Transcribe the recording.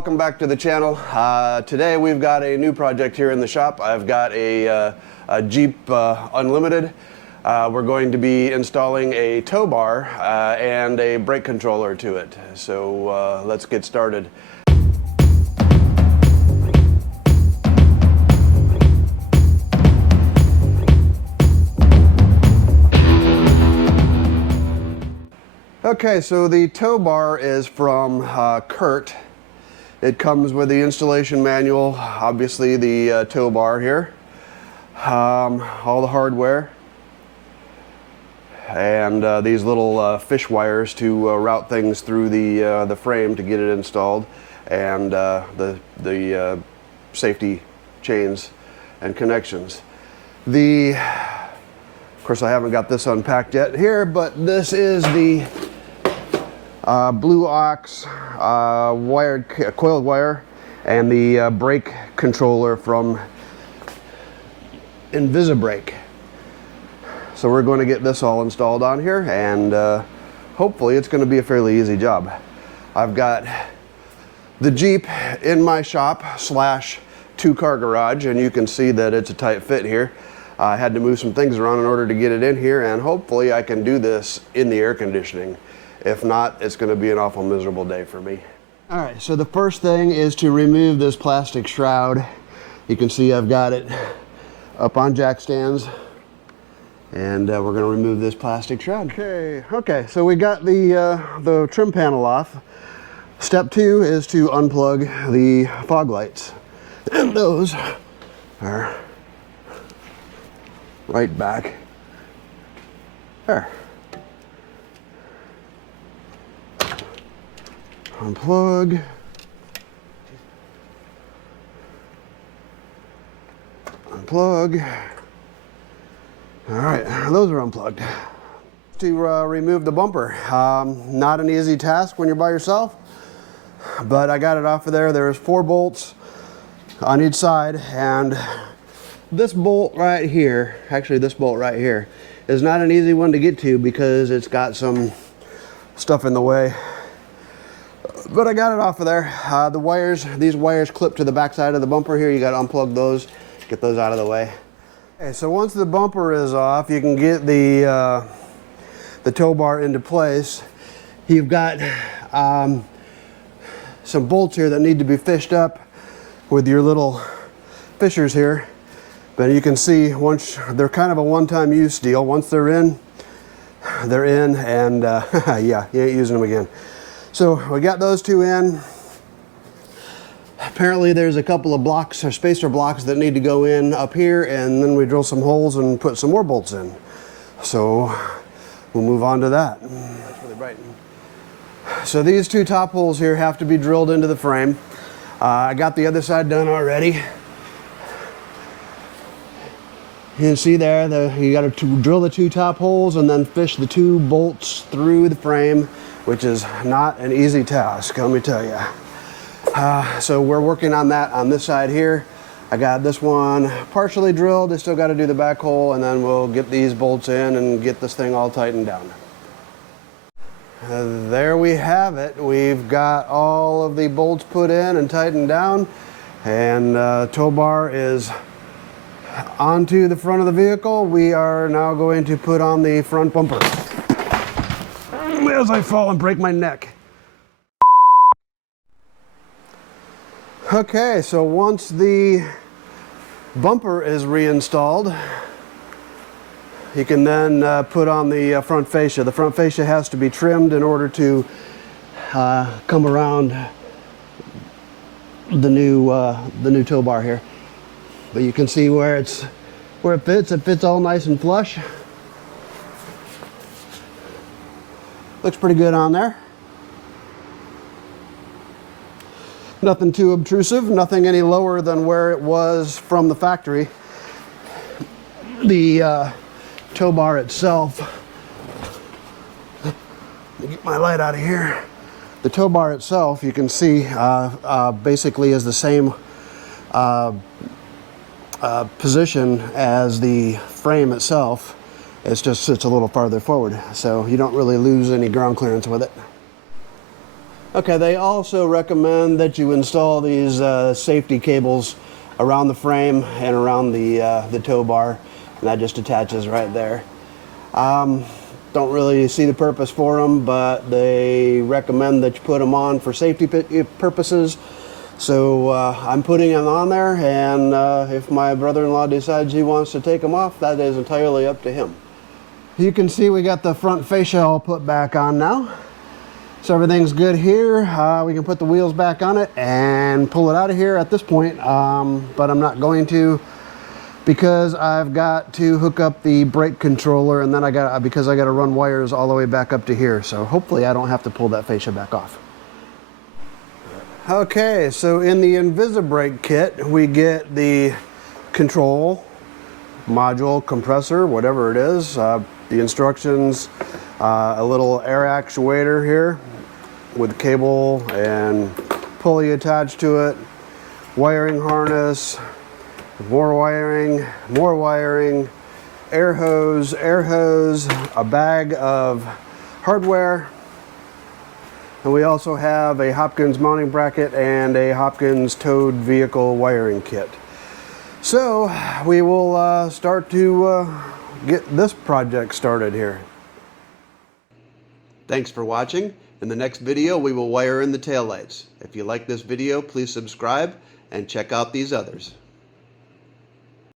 Welcome back to the channel. Today we've got a new project here in the shop. I've got a Jeep Unlimited. We're going to be installing a tow bar and a brake controller to it. So let's get started. Okay, so the tow bar is from Curt. It comes with the installation manual, obviously the tow bar here, all the hardware, and these little fish wires to route things through the frame to get it installed, and the safety chains and connections. Of course, I haven't got this unpacked yet here, but this is the blue ox coiled wire and the brake controller from Invisa Brake. So we're going to get this all installed on here, and hopefully it's going to be a fairly easy job. I've got the Jeep in my shop / two-car garage, and you can see that it's a tight fit here. I had to move some things around in order to get it in here, and hopefully I can do this in the air conditioning. If not, it's going to be an awful miserable day for me. All right, so the first thing is to remove this plastic shroud. You can see I've got it up on jack stands, and we're going to remove this plastic shroud. Okay, so we got the trim panel off. Step 2 is to unplug the fog lights, and those are right back there. Unplug. Unplug. All right, those are unplugged. To remove the bumper, not an easy task when you're by yourself, but I got it off of there. There's 4 bolts on each side, and this bolt right here, actually this bolt right here, is not an easy one to get to because it's got some stuff in the way. But I got it off of there. The wires, these wires clip to the back side of the bumper here. You got to unplug those, get those out of the way. Okay, so once the bumper is off, you can get the tow bar into place. You've got some bolts here that need to be fished up with your little fishers here. But you can see once they're kind of a one-time use deal. Once they're in, and yeah, you ain't using them again. So we got those 2 in. Apparently there's a couple of blocks or spacer blocks that need to go in up here, and then we drill some holes and put some more bolts in. So we'll move on to that. That's really bright. So these 2 top holes here have to be drilled into the frame. I got the other side done already. You can see there, you got to drill the 2 top holes and then fish the 2 bolts through the frame, which is not an easy task, let me tell you. So we're working on that on this side here. I got this one partially drilled. I still got to do the back hole, and then we'll get these bolts in and get this thing all tightened down. There we have it. We've got all of the bolts put in and tightened down, and tow bar is onto the front of the vehicle. We are now going to put on the front bumper. As I fall and break my neck. Okay, so once the bumper is reinstalled, you can then put on the front fascia. The front fascia has to be trimmed in order to come around the new tow bar here. But you can see where it fits. It fits all nice and flush. Looks pretty good on there. Nothing too obtrusive, nothing any lower than where it was from the factory. The tow bar itself, let me get my light out of here. The tow bar itself, you can see, basically is the same position as the frame itself. It's just sits a little farther forward, so you don't really lose any ground clearance with it. Okay, they also recommend that you install these safety cables around the frame and around the tow bar, and that just attaches right there. Don't really see the purpose for them, but they recommend that you put them on for safety purposes. So I'm putting them on there, and if my brother-in-law decides he wants to take them off, that is entirely up to him. You can see we got the front fascia all put back on now. So everything's good here. We can put the wheels back on it and pull it out of here at this point, but I'm not going to, because I've got to hook up the brake controller, and then because I got to run wires all the way back up to here. So hopefully I don't have to pull that fascia back off. Okay, so in the Invisa Brake kit, we get the control module, compressor, whatever it is, the instructions, a little air actuator here with cable and pulley attached to it, wiring harness, more wiring, air hose, a bag of hardware, and we also have a Hopkins mounting bracket and a Hopkins towed vehicle wiring kit. So we will start to get this project started here. Thanks for watching. In the next video, we will wire in the taillights. If you like this video, please subscribe and check out these others.